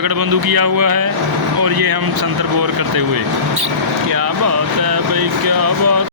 जगड़बंदू KIA हुआ है और ये हम संतर बोर करते हुए। क्या बात है भाई, क्या बात।